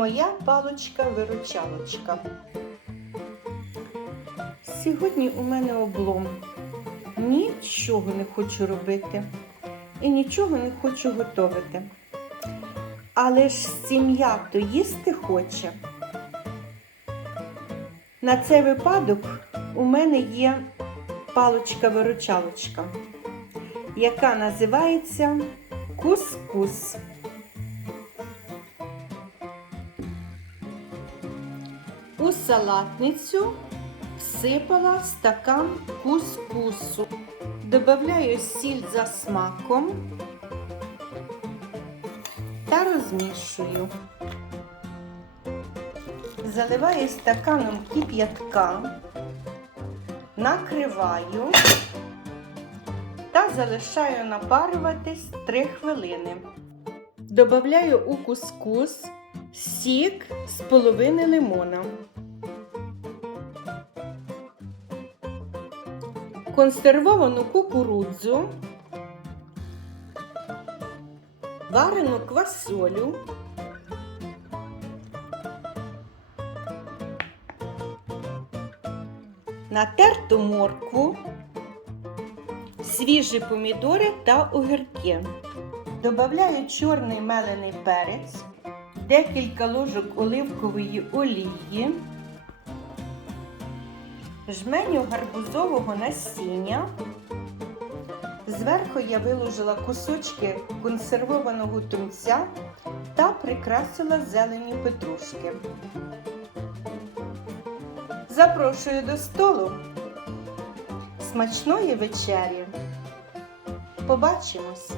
Моя палочка-виручалочка. Сьогодні у мене облом. Нічого не хочу робити і нічого не хочу готувати. Але ж сім'я то їсти хоче. На цей випадок у мене є палочка-виручалочка, яка називається кус-кус. У салатницю всипала стакан кускусу. Добавляю сіль за смаком та розмішую. Заливаю стаканом кип'ятка, накриваю та залишаю напарюватись 3 хвилини. Добавляю у кускус сік з половини лимона. Консервовану кукурудзу, варену квасолю, натерту моркву, свіжі помідори та огірки. Добавляю чорний мелений перець, декілька ложок оливкової олії, жменю гарбузового насіння. Зверху я виложила кусочки консервованого тунця та прикрасила зеленю петрушки. Запрошую до столу. Смачної вечері. Побачимось!